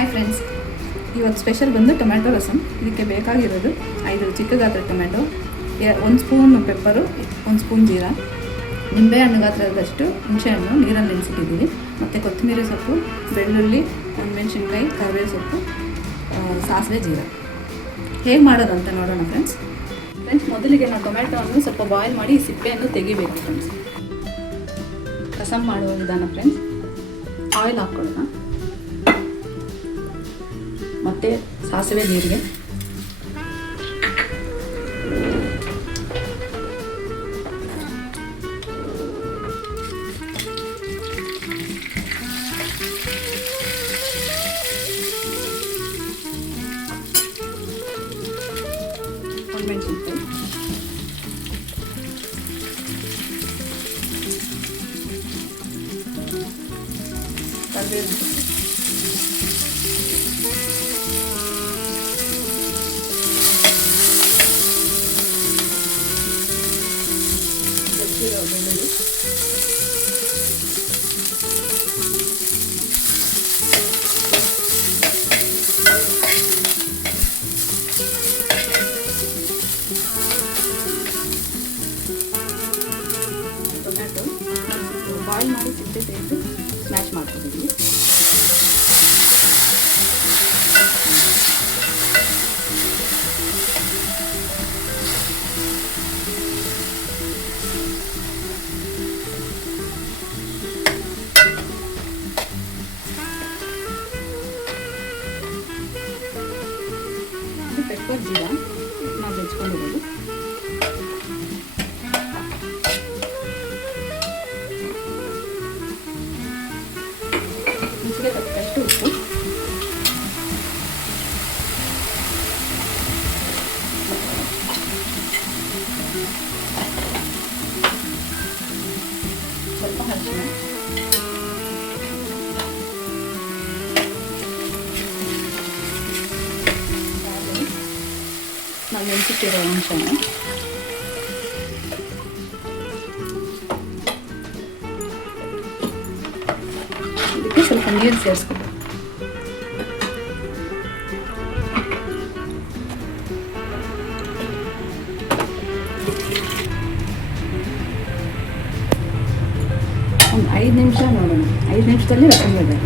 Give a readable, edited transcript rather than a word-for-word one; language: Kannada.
ಹಾಯ್ ಫ್ರೆಂಡ್ಸ್, ಇವತ್ತು ಸ್ಪೆಷಲ್ ಬಂದು ಟೊಮ್ಯಾಟೊ ರಸಮ್. ಇದಕ್ಕೆ ಬೇಕಾಗಿರೋದು 5 ಚಿಕ್ಕ ಗಾತ್ರದ tomato, 1 spoon pepper, 1 spoon jeera, ನಿಂಬೆಹಣ್ಣು ಗಾತ್ರದಷ್ಟು ಹುಣಸೆಹಣ್ಣು ನೀರಲ್ಲಿ ನೆನೆಸಿಟ್ಟಿದ್ದೀವಿ, ಮತ್ತು ಕೊತ್ತಂಬರಿ ಸೊಪ್ಪು, ಬೆಳ್ಳುಳ್ಳಿ, ಮೆಣಸಿನ್ಕಾಯಿ, ಕರಿಬೇವು ಸೊಪ್ಪು, ಸಾಸಿವೆ, ಜೀರಾ. ಹೇಗೆ ಮಾಡೋದು ಅಂತ ನೋಡೋಣ ಫ್ರೆಂಡ್ಸ್. ಮೊದಲಿಗೆ ನಾವು ಟೊಮ್ಯಾಟೊವನ್ನು ಸ್ವಲ್ಪ ಬಾಯ್ಲ್ ಮಾಡಿ ಸಿಪ್ಪೆಯನ್ನು ತೆಗಿಬೇಕು ಫ್ರೆಂಡ್ಸ್. ರಸಮ್ ಮಾಡುವ ವಿಧಾನ ಫ್ರೆಂಡ್ಸ್. ಆಯಿಲ್ ಹಾಕ್ಕೊಳ್ಳೋಣ, ಮತ್ತು ಸಾಸಿವೆ, ಜೀರಿಗೆ, ಮೆಣಸಿನ್ಕಾಯಿ, ಕರಿಬೇವು, ಬೆಳ್ಳುಳ್ಳಿ, ಟೊಮ್ಯಾಟೊ ಬಾಯ್ಲ್ ಮಾಡಿ ಸಿಪ್ಪೆ ತೆಗೆದು ಸ್ಮ್ಯಾಶ್ ಮಾಡ್ಕೊಂಡಿದ್ದೀವಿ. ಪೆಪ್ಪರ್, ಜೀರಾ ನಾವು ಬೆಚ್ಕೊಂಡಿರೋದು, ರುಚಿಗೆ ತಕ್ಕಷ್ಟು ಉಪ್ಪು, ಸ್ವಲ್ಪ ಅರಿಶಿನ, ನಾವು ನೆನೆಸಿಟ್ಟಿರೋ ಹುಣಸೆಹಣ್ಣು, ಇದಕ್ಕೆ ಸ್ವಲ್ಪ ನೀರು ಸೇರಿಸ್ಬೇಕು. ಒಂದು 5 ನಿಮಿಷ ನೋಡೋಣ. 5 ನಿಮಿಷದಲ್ಲಿ ರಸಮ್ ರೆಡಿ.